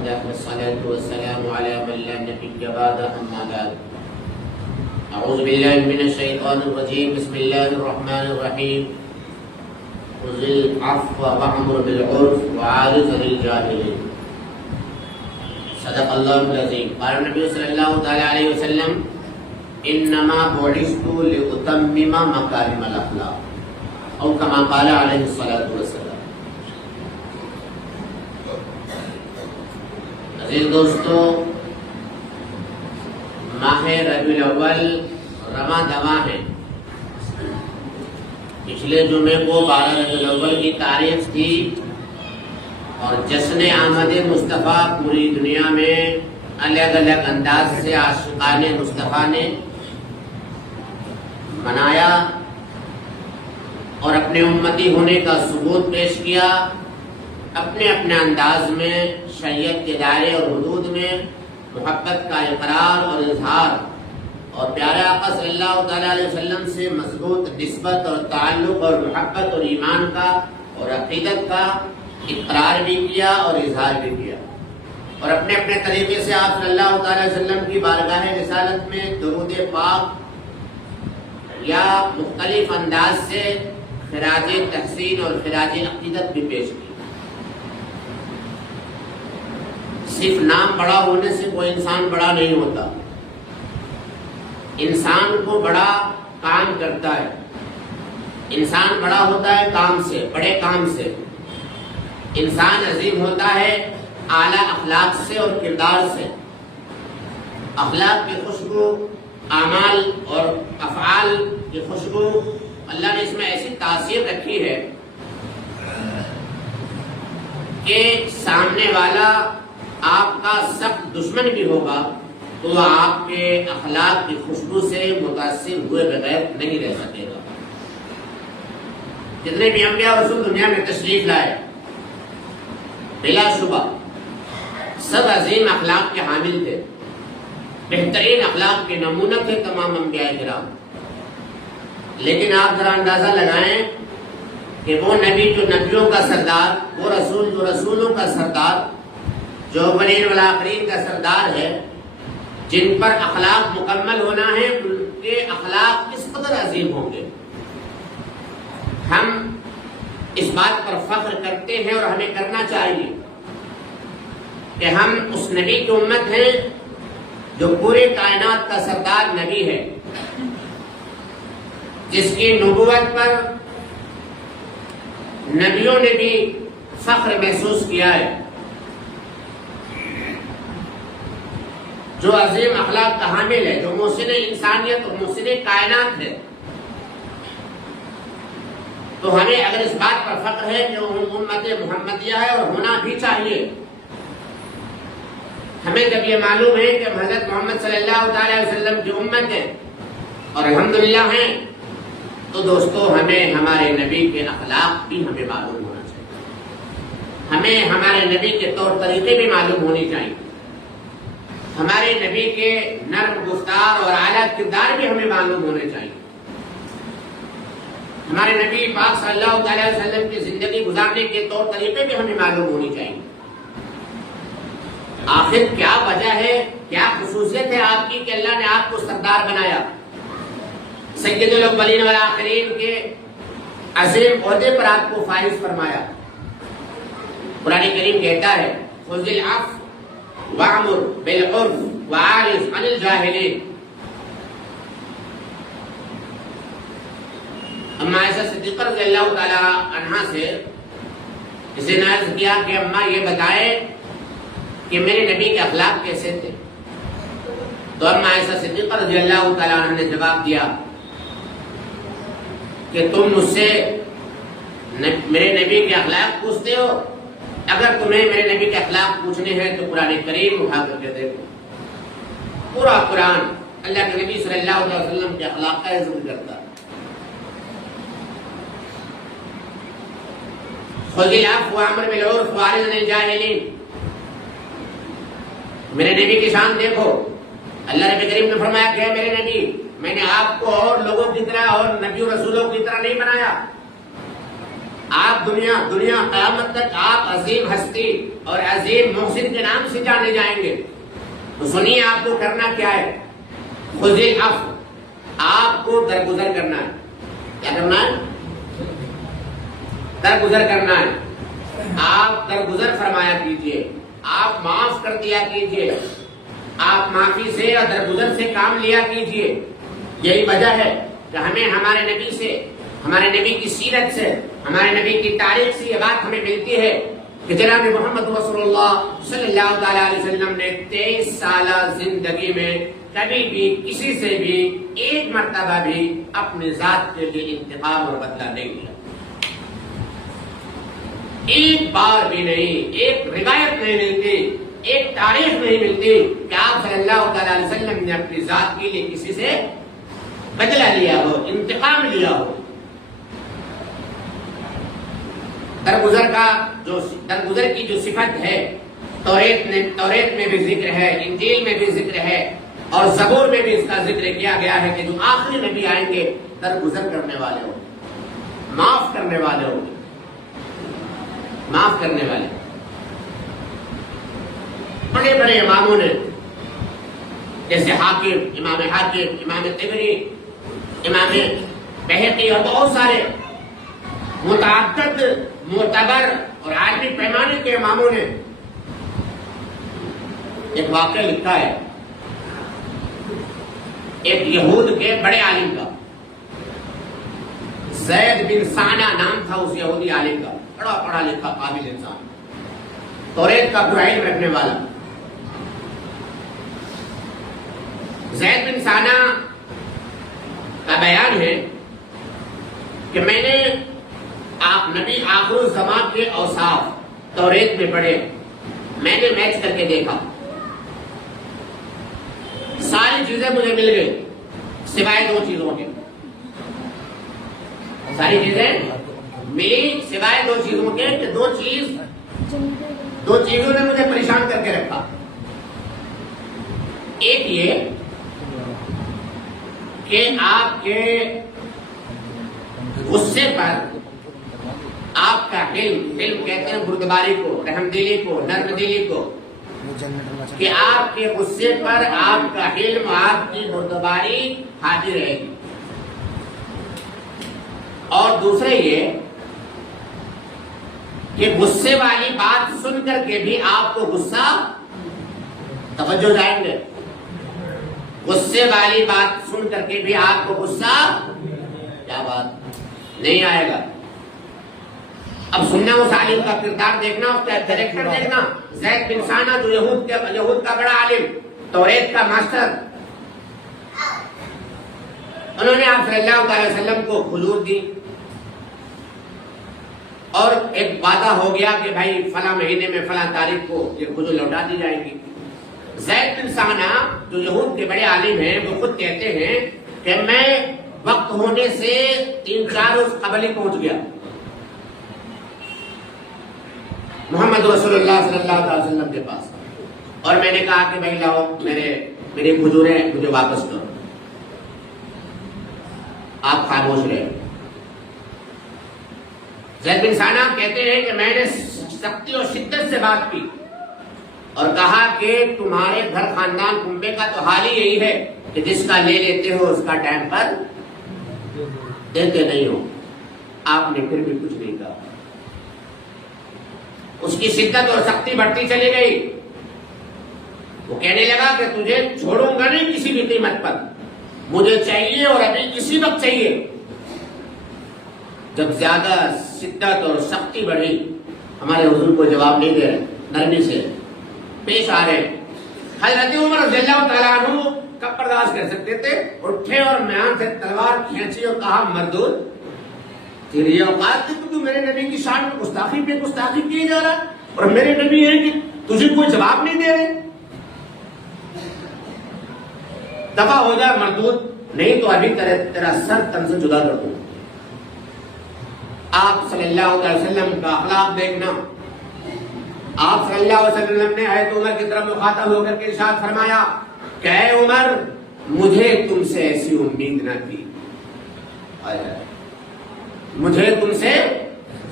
والصلاة والسلام على من لا نبي بعد أما بعد أعوذ بالله من الشيطان الرجيم بسم الله الرحمن الرحيم خذ العفو وأمر بالعرف وأعرض عن الجاهلين صدق الله العظيم. قال النبي صلى الله عليه وسلم إنما بعثت لأتمم مكارم الأخلاق أو كما قال عليه الصلاة والسلام. عزیز دوستو، ماہ ربیع الاول رواں دواں ہے. پچھلے جمعے کو 12 ربیع الاول کی تاریخ تھی اور جشن آمد مصطفیٰ پوری دنیا میں الگ الگ انداز سے عاشقان مصطفیٰ نے منایا اور اپنے امتی ہونے کا ثبوت پیش کیا. اپنے اپنے انداز میں شریعت کے دائرے اور حدود میں محبت کا اقرار اور اظہار اور پیارے آقا صلی اللہ تعالیٰ علیہ وسلم سے مضبوط نسبت اور تعلق اور محبت اور ایمان کا اور عقیدت کا اقرار بھی کیا اور اظہار بھی کیا. اور اپنے اپنے طریقے سے آپ صلی اللہ تعالیٰ علیہ وسلم کی بارگاہ رسالت میں درود پاک یا مختلف انداز سے خراج تحسین اور خراج عقیدت بھی پیش کی. صرف نام بڑا ہونے سے کوئی انسان بڑا نہیں ہوتا. انسان کو بڑا کام کرتا ہے. انسان بڑا ہوتا ہے کام سے، بڑے کام سے. انسان عظیم ہوتا ہے اعلیٰ اخلاق سے اور کردار سے. اخلاق کی خوشبو، اعمال اور افعال کی خوشبو اللہ نے اس میں ایسی تاثیر رکھی ہے کہ سامنے والا آپ کا سخت دشمن بھی ہوگا تو وہ آپ کے اخلاق کی خوشبو سے متاثر ہوئے بغیر نہیں رہ سکے گا. جتنے بھی انبیاء اور رسول دنیا میں تشریف لائے بلا شبہ سب عظیم اخلاق کے حامل تھے، بہترین اخلاق کے نمونہ تھے تمام انبیاء کرام. لیکن آپ ذرا اندازہ لگائیں کہ وہ نبی جو نبیوں کا سردار، وہ رسول جو رسولوں کا سردار، جو اولین والآخرین کا سردار ہے، جن پر اخلاق مکمل ہونا ہے، ان کے اخلاق کس قدر عظیم ہوں گے. ہم اس بات پر فخر کرتے ہیں اور ہمیں کرنا چاہیے کہ ہم اس نبی کی امت ہیں جو پورے کائنات کا سردار نبی ہے، جس کی نبوت پر نبیوں نے بھی فخر محسوس کیا ہے، جو عظیم اخلاق کا حامل ہے، جو محسن انسانیت اور محسن کائنات ہے. تو ہمیں اگر اس بات پر فخر ہے کہ امت محمدیہ ہے اور ہونا بھی چاہیے، ہمیں جب یہ معلوم ہے کہ حضرت محمد صلی اللہ تعالی علیہ وسلم کی امت ہے اور الحمدللہ ہیں، تو دوستو ہمیں ہمارے نبی کے اخلاق بھی ہمیں معلوم ہونا چاہیے. ہمیں ہمارے نبی کے طور طریقے بھی معلوم ہونے چاہیے. ہمارے نبی کے نرم گفتار اور اعلیٰ کردار بھی ہمیں معلوم ہونے چاہیے. ہمارے نبی پاک صلی اللہ تعالی علیہ وسلم کی زندگی گزارنے کے طور طریقے بھی ہمیں معلوم ہونی چاہیے. آخر کیا وجہ ہے، کیا خصوصیت ہے آپ کی کہ اللہ نے آپ کو سردار بنایا، سید الاولین والآخرین کے عظیم عہدے پر آپ کو فائز فرمایا. قرآن کریم کہتا ہے خذ العفو وَأْمُرْ بِالْعُرْفِ وَأَعْرِضْ عَنِ الْجَاهِلِينَ. اما عائشہ صدیقہ رضی اللہ تعالی عنہا سے کسی نے عرض کیا کہ اماں یہ بتائے کہ میرے نبی کے اخلاق کیسے تھے. تو اما عائشہ صدیقہ رضی اللہ تعالی عنہ نے جواب دیا کہ تم مجھ سے میرے نبی کے اخلاق پوچھتے ہو، اگر تمہیں میرے نبی کے اخلاق پوچھنے ہیں تو قرآن کریم اٹھا کر کے دیکھو. پورا قرآن اللہ کے نبی صلی اللہ علیہ وسلم کے اخلاق کا ذکر کرتا ہے. خذ العفو وأمر بالعرف وأعرض عن الجاهلين. میرے نبی کی شان دیکھو. اللہ نبی کریم نے فرمایا کہ میرے نبی، میں نے آپ کو اور لوگوں کی طرح اور نبی و رسولوں کی طرح نہیں بنایا. آپ دنیا قیامت تک آپ عظیم ہستی اور عظیم محسن کے نام سے جانے جائیں گے. تو سنیے آپ کو کرنا کیا ہے. خذ العفو، آپ کو درگزر کرنا ہے. کیا کرنا ہے؟ درگزر کرنا ہے. آپ درگزر فرمایا کیجئے، آپ معاف کر دیا کیجئے، آپ معافی سے اور درگزر سے کام لیا کیجئے. یہی وجہ ہے کہ ہمیں ہمارے نبی سے، ہمارے نبی کی سیرت سے، ہمارے نبی کی تاریخ سے یہ بات ہمیں ملتی ہے کہ جناب محمد رسول اللہ صلی اللہ تعالیٰ علیہ وسلم نے 23 سالہ زندگی میں کبھی بھی کسی سے بھی ایک مرتبہ بھی اپنی ذات کے لیے انتقام اور بدلہ نہیں لیا. ایک بار بھی نہیں. ایک روایت نہیں ملتی، ایک تاریخ نہیں ملتی کہ آپ صلی اللہ تعالیٰ علیہ وسلم نے اپنی ذات کے لیے کسی سے بدلہ لیا ہو، انتقام لیا ہو. درگزر کی جو صفت ہے توریت میں بھی ذکر ہے، انجیل میں بھی ذکر ہے اور زبور میں بھی اس کا ذکر کیا گیا ہے کہ جو آخری نبی آئیں گے درگزر کرنے والے ہوں، معاف کرنے والے ہوں، معاف کرنے والے. بڑے بڑے اماموں نے جیسے امام حاکم، امام طبری، امام بہقی اور بہت سارے متعدد معتبر اور عالمی پیمانے کے اماموں نے ایک واقعہ لکھا ہے ایک یہود کے بڑے عالم کا. زید بن سانہ نام تھا اس یہودی عالم کا، بڑا پڑھا لکھا قابل انسان، توریت کا پورا علم رکھنے والا. زید بن سانہ کا بیان ہے کہ میں نے آپ نبی آخر الزمان کے اوصاف توریت میں پڑھے، میں نے میچ کر کے دیکھا، ساری چیزیں مجھے مل گئی سوائے 2 چیزوں کے. ساری چیزیں ملی سوائے 2 چیزوں کے کہ 2 چیزوں نے مجھے پریشان کر کے رکھا. ایک یہ کہ آپ کے غصے پر آپ کا حلم کہتے ہیں بردباری کو، رحم دلی کو، نرم دلی کو، کہ آپ کے غصے پر آپ کا حلم، آپ کی بردباری حاضر رہے گی. اور دوسرے یہ کہ غصے والی بات سن کر کے بھی آپ کو غصہ توجہ جائیں گے. غصے والی بات سن کر کے بھی آپ کو غصہ کیا بات نہیں آئے گا. اب سننا اس عالم کا کردار دیکھنا، اس کا کریکٹر دیکھنا. زید بن سانہ جو یہود کا بڑا عالم، توریت کا ماسٹر، انہوں نے آپ صلی اللہ علیہ وسلم کو خلوت دی اور ایک وعدہ ہو گیا کہ بھائی فلاں مہینے میں فلاں تاریخ کو یہ خلوت لوٹا دی جائے گی. زید بن سانہ جو یہود کے بڑے عالم ہیں وہ خود کہتے ہیں کہ میں وقت ہونے سے 3-4 روز قبل ہی پہنچ گیا محمد رسول اللہ صلی اللہ علیہ وسلم کے پاس، اور میں نے کہا کہ بھائی لاؤ میرے حضوریں مجھے واپس کرو. آپ خاموش رہے. زید بن سانہ کہتے ہیں کہ میں نے سختی اور شدت سے بات کی اور کہا کہ تمہارے گھر خاندان کنبے کا تو حال ہی یہی ہے کہ جس کا لے لیتے ہو اس کا ٹائم پر دیتے نہیں ہو. آپ نے پھر بھی کچھ نہیں کہا. اس کی شدت اور سختی بڑھتی چلی گئی. وہ کہنے لگا کہ تجھے چھوڑوں گا نہیں کسی بھی قیمت پر، مجھے چاہیے اور ابھی اسی وقت چاہیے. جب زیادہ شدت اور سختی بڑھی، ہمارے حضور کو جواب نہیں دے رہے، نرمی سے پیش آ رہے. حضرت عمر رضی اللہ تعالیٰ عنہ کب برداشت کر سکتے تھے؟ اٹھے اور میان سے تلوار کھینچی اور کہا مردود تیری یہ اوقات ہے تو میرے نبی کی شان میں گستاخی پہ گستاخی کیے جا رہا ہے اور میرے نبی ہے کہ تجھے کوئی جواب نہیں دے رہے. دفع ہو جائے مردود، نہیں تو ابھی تیرا سر تن سے جدا کر دوں. آپ صلی اللہ علیہ وسلم کا اخلاق دیکھنا. آپ صلی اللہ علیہ وسلم نے حضرت عمر کی طرف مخاطب ہو کر کے ارشاد فرمایا کہ اے عمر مجھے تم سے ایسی امید نہ تھی، مجھے تم سے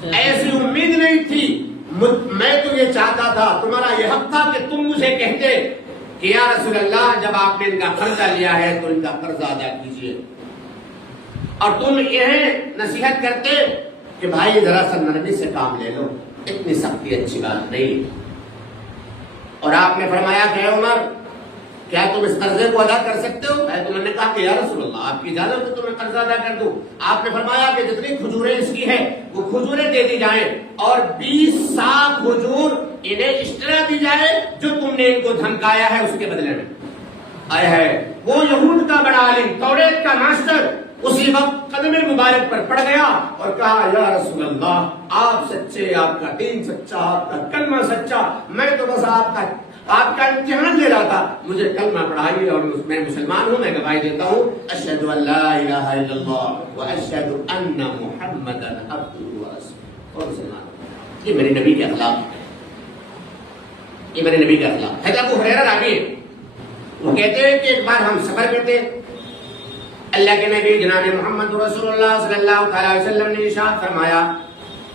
ایسی امید نہیں تھی، میں تو یہ چاہتا تھا، تمہارا یہ حق تھا کہ تم مجھے کہتے کہ یا رسول اللہ جب آپ نے ان کا قرضہ لیا ہے تو ان کا قرضہ ادا کیجیے، اور تم یہ نصیحت کرتے کہ بھائی ذرا سا نرمی سے کام لے لو، اتنی سختی اچھی بات نہیں۔ اور آپ نے فرمایا کہ اے عمر کیا تم اس قرضے کو ادا کر سکتے ہو؟ عمر نے کہا کہ یا رسول اللہ آپ کی اجازت ہے تو میں قرضہ ادا کر دوں۔ آپ نے فرمایا کہ جتنی کھجوریں اس کی ہیں وہ کھجوریں دے دی جائیں، اور 20 سا کھجور انہیں اس طرح دی جائے جو تم نے ان کو دھمکایا ہے اس کے بدلے میں۔ آئے ہے وہ یہود کا بڑا عالم، توریت کا ماسٹر، اسی وقت قدم مبارک پر پڑ گیا اور کہا یا رسول اللہ آپ سچے، آپ کا دین سچا، آپ کا کلمہ سچا، میں تو بس آپ کا امتحان لے رہا تھا، مجھے کلمہ پڑھائیے اور میں مسلمان ہوں، میں گواہی دیتا ہوں اشہد ان لا الہ الا اللہ واشہد ان محمدا عبدہ ورسولہ۔ اور مسلمان، یہ میرے نبی کے اخلاق ہے، یہ میرے نبی کے اخلاق ہے۔ ابو ہریرہ راوی ہے، وہ کہتے ہیں کہ ایک بار ہم سفر پہ تھے، اللہ کے نبی جناب محمد رسول اللہ صلی اللہ علیہ وسلم نے ارشاد فرمایا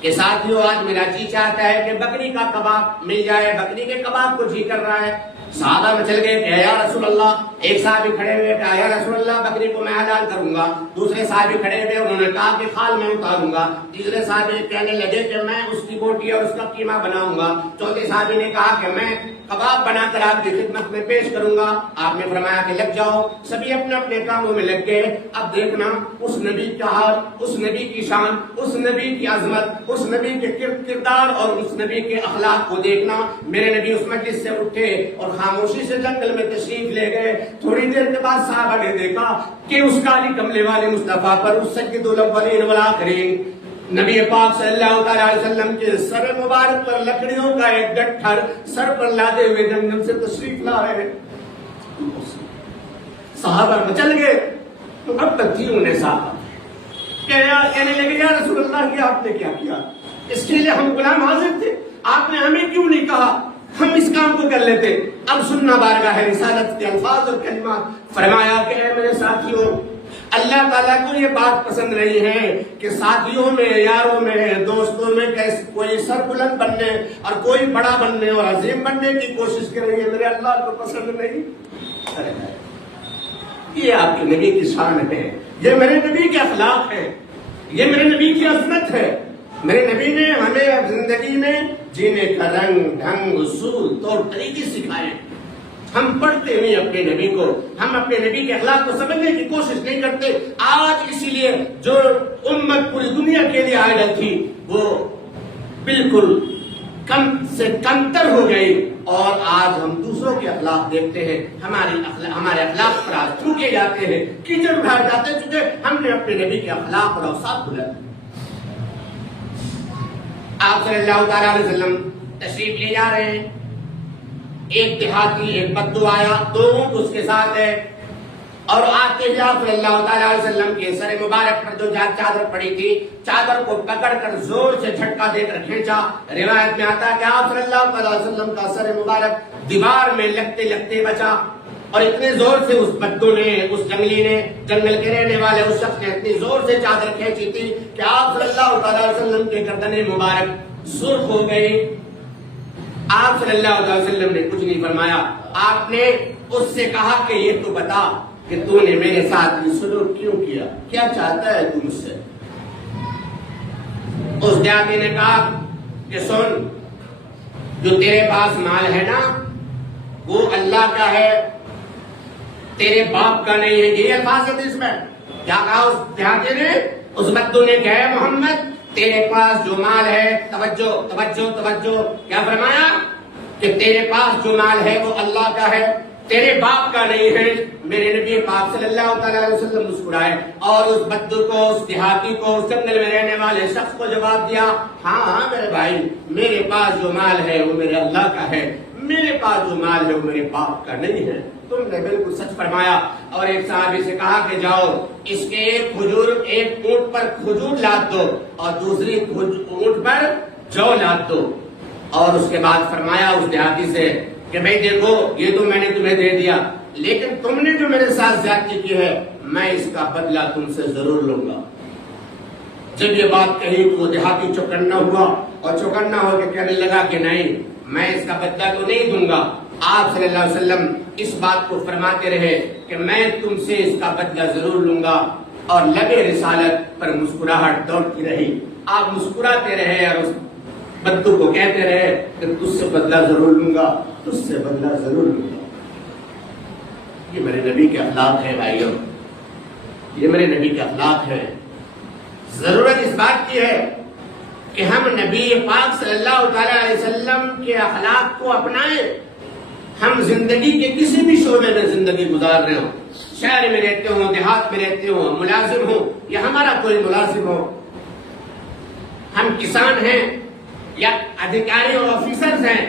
کہ ساتھیو آج میرا جی چاہتا ہے کہ بکری کا کباب مل جائے، بکری کے کباب کو جی کر رہا ہے۔ صحابہ مچل گئے کہ یا رسول اللہ، ایک صحابی کھڑے ہوئے کہ یا رسول اللہ بکری کو میں حلال کروں گا، دوسرے صحابی کھڑے ہوئے انہوں نے کہا کہ خال میں اتاروں گا، تیسرے صحابی کہنے لگے کہ میں اس کی بوٹی اور اس کا قیمہ بناؤں گا، چوتھے صحابی نے کہا کہ میں کباب بنا کر آپ کی خدمت میں پیش کروں گا۔ آپ نے فرمایا کہ لگ جاؤ، سبھی اپنے اپنے کاموں میں لگ گئے۔ اب دیکھنا اس نبی کا حال، اس نبی کی شان، اس نبی کی عظمت، اس نبی کے کردار اور اس نبی کے اخلاق کو دیکھنا۔ میرے نبی اس مجلس سے اٹھے اور خاموشی سے جنگل میں تشریف لے گئے۔ تھوڑی دیر کے بعد صحابہ نے دیکھا کہ اس کالی کملے والے مصطفیٰ پر، اس سید الاولین والآخرین نبی پاک صلی اللہ علیہ وسلم کے سر مبارک پر لکڑیوں کا ایک گٹھر سر پر لادے ہوئے جنگل سے تشریف لا رہے ہیں۔ صحابہ مچل گئے، محبت تھی انہیں صحابہ کہنے لگے یا رسول اللہ یہ آپ نے کیا کیا؟ اس کے لیے ہم غلام حاضر تھے، آپ نے ہمیں کیوں نہیں کہا ہم اس کام کو کر لیتے؟ اب سننا بارگاہ رسالت کے الفاظ اور کلمات۔ فرمایا کہ اے میرے ساتھیوں، اللہ تعالیٰ کو یہ بات پسند نہیں ہے کہ ساتھیوں میں، یاروں میں، دوستوں میں کوئی سر بلند بننے اور کوئی بڑا بننے اور عظیم بننے کی کوشش کرے، یہ میرے اللہ کو پسند نہیں۔ یہ آپ کے نبی کی شان ہے، یہ میرے نبی کے اخلاق ہے، یہ میرے نبی کی عظمت ہے۔ میرے نبی نے ہمیں زندگی میں جینے کا رنگ، ڈھنگ، اصول، طور طریقے سکھائے۔ ہم پڑھتے نہیں اپنے نبی کو، ہم اپنے نبی کے اخلاق کو سمجھنے کی کوشش نہیں کرتے۔ آج اسی لیے جو امت پوری دنیا کے لیے آئیڈل تھی وہ بالکل کم سے کمتر ہو گئی، اور آج ہم دوسروں کے اخلاق دیکھتے ہیں، ہمارے اخلاق پر آج تھوکے جاتے ہیں، کیچڑ اٹھائے جاتے ہیں، چونکہ ہم نے اپنے نبی کے اخلاق اور اوصاف بھولا۔ آپ صلی اللہ تعالیٰ علیہ وسلم تشریف لے جا رہے ہیں، ایک دیہاتی، ایک بدو آیا، دو اونٹ اس کے ساتھ ہے، اور آتے ہی آپ صلی اللہ تعالیٰ علیہ وسلم کے سر مبارک پر جو چادر پڑی تھی، چادر کو پکڑ کر زور سے جھٹکا دے کر کھینچا۔ روایت میں آتا ہے کہ آپ صلی اللہ تعالیٰ علیہ وسلم کا سر مبارک دیوار میں لگتے لگتے بچا، اور اتنے زور سے اس بدو نے، اس جنگلی نے، جنگل کے رہنے والے اس شخص نے اتنی زور سے چادر کھینچی تھی کہ آپ صلی اللہ تعالیٰ علیہ وسلم کے گردن مبارک سرخ ہو گئی۔ آپ صلی اللہ علیہ وسلم نے کچھ نہیں فرمایا، آپ نے اس سے کہا کہ یہ تو بتا کہ تو نے میرے ساتھ یہ سلوک کیوں کیا، کیا چاہتا ہے تو مجھ سے؟ اس دیہاتی نے کہا کہ سن، جو تیرے پاس مال ہے نا وہ اللہ کا ہے، تیرے باپ کا نہیں ہے۔ یہ الفاظ ہے اس میں کیا کہا اس دیہاتی نے؟ اس بدو نے کہا محمد تیرے پاس جو مال ہے، توجہ توجہ توجہ، کیا فرمایا کہ تیرے پاس جو مال ہے وہ اللہ کا ہے، تیرے باپ کا نہیں ہے۔ میرے نبی پاک صلی اللہ تعالیٰ علیہ وسلم مسکرائے اور اس بدو کو، اس دیہاتی کو، اس جنگل میں رہنے والے شخص کو جواب دیا، ہاں میرے بھائی، میرے پاس جو مال ہے وہ میرے اللہ کا ہے، میرے پاس جو مال ہے وہ میرے باپ کا نہیں ہے۔ تم نے بالکل سچ فرمایا۔ اور ایک صحابی سے کہا کہ جاؤ اس کے ایک اونٹ پر کھجور لاد دو اور دوسری اونٹ پر جو لاد دو، اور اس کے بعد فرمایا اس دیہاتی سے کہ بھائی دیکھو یہ تو میں نے تمہیں دے دیا، لیکن تم نے جو میرے ساتھ زیادتی کی ہے میں اس کا بدلہ تم سے ضرور لوں گا۔ جب یہ بات کہی تو وہ دیہاتی چوکنا ہوا اور چوکنا ہو کے کہنے لگا کہ نہیں، میں اس کا بدلہ تو نہیں دوں گا۔ آپ صلی اللہ علیہ وسلم اس بات کو فرماتے رہے کہ میں تم سے اس کا بدلہ ضرور لوں گا، اور لبے رسالت پر مسکراہٹ دوڑتی رہی۔ آپ مسکراتے رہے اور اس بدو کو کہتے رہے کہ تجھ سے بدلہ ضرور لوں گا، تجھ سے بدلہ ضرور لوں گا۔ یہ میرے نبی کے اخلاق ہے بھائیوں، یہ میرے نبی کے اخلاق ہے۔ ضرورت اس بات کی ہے کہ ہم نبی پاک صلی اللہ تعالی علیہ وسلم کے اخلاق کو اپنائیں۔ ہم زندگی کے کسی بھی شعبے میں زندگی گزار رہے ہوں، شہر میں رہتے ہوں، دیہات میں رہتے ہوں، ملازم ہوں یا ہمارا کوئی ملازم ہو، ہم کسان ہیں یا ادھیکاری اور آفیسرز ہیں،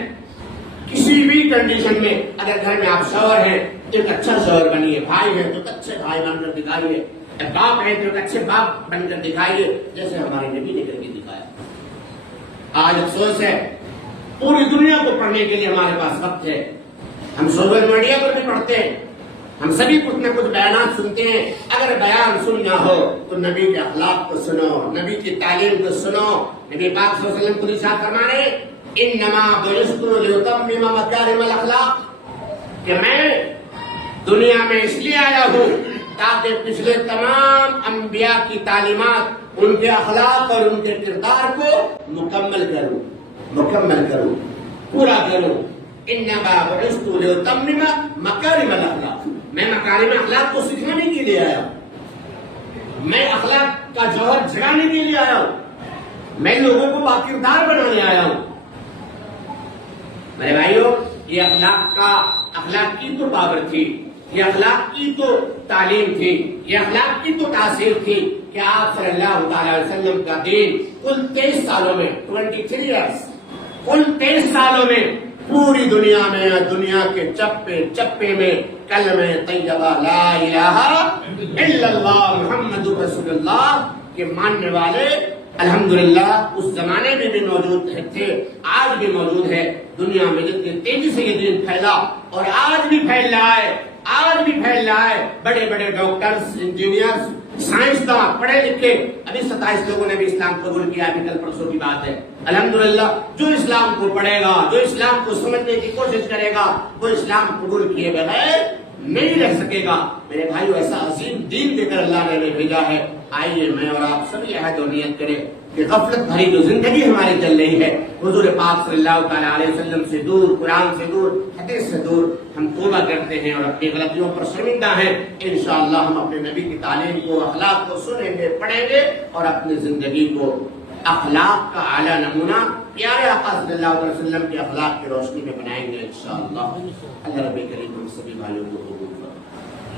کسی بھی کنڈیشن میں اگر گھر میں آپ شوہر ہیں تو ایک اچھا شوہر بنیے، بھائی ہیں تو ایک اچھے بھائی بن کر دکھائیے، باپ ہے تو ایک اچھے باپ بن کر دکھائیے، جیسے ہمارے نبی نے کر کے دکھایا۔ آج افسوس ہے پوری دنیا کو پڑھنے کے لیے ہمارے پاس وقت ہے، ہم سوشل میڈیا پر بھی پڑھتے ہیں، ہم سبھی کچھ نہ کچھ بیانات سنتے ہیں۔ اگر بیان سننا ہو تو نبی کے اخلاق کو سنو، نبی کی تعلیم کو سنو۔ نبی پاک صلی اللہ علیہ وسلم کو ارشاد فرمانے انما بعثت لاتمم مکارم الاخلاق، کہ میں دنیا میں اس لیے آیا ہوں تاکہ پچھلے تمام انبیاء کی تعلیمات، ان کے اخلاق اور ان کے کردار کو مکمل کروں، پورا کروں۔ انما بعثت لاتمم مکارم الاخلاق، میں مکارم اخلاق کو سکھانے کے لیے آیا ہوں، میں اخلاق کا جوہر جگانے کے لیے آیا ہوں، میں لوگوں کو باکردار بنانے آیا ہوں۔ میرے بھائیوں، یہ اخلاق کی تو پاور تھی، یہ اخلاق کی تو تعلیم تھی، یہ اخلاق کی تو تاثیر تھی کہ آپ صلی اللہ تعالی علیہ وسلم کا دین کل 23 سالوں میں 23 ایئرس، کل 23 سالوں میں پوری دنیا میں، دنیا کے چپے چپے میں کلمہ طیبہ لا الہ الا اللہ محمد رسول اللہ کے ماننے والے الحمدللہ اس زمانے میں بھی موجود تھے، آج بھی موجود ہے۔ دنیا میں جتنی تیزی سے یہ دین پھیلا اور آج بھی پھیل رہا ہے، بڑے بڑے ڈاکٹرز، انجینئرز، سائنسداں، پڑھے لکھے، ابھی 27 لوگوں نے بھی اسلام قبول کیا، ابھی کل پرسوں کی بات ہے۔ الحمدللہ جو اسلام کو پڑھے گا، جو اسلام کو سمجھنے کی کوشش کرے گا، وہ اسلام قبول کیے بغیر نہیں رہ سکے گا۔ میرے بھائیو، ایسا عظیم دین دے کر اللہ نے بھیجا ہے۔ آئیے میں اور آپ سبھی عہد و نیت کریں کہ غفلت بھری جو زندگی ہماری چل رہی ہے، حضور پاک صلی اللہ تعالی علیہ وسلم سے دور، قرآن سے دور، حدیث سے دور، ہم توبہ کرتے ہیں اور اپنی غلطیوں پر شرمندہ ہیں۔ انشاءاللہ ہم اپنے نبی کی تعلیم کو، اخلاق کو سنیں گے، پڑھیں گے اور اپنی زندگی کو اخلاق کا اعلیٰ نمونہ پیارے آقا صلی اللہ علیہ وسلم کے اخلاق کی روشنی میں بنائیں گے انشاءاللہ۔ اللہ رب کریم ہم سبھی بھائیوں کو قبول فرمائے۔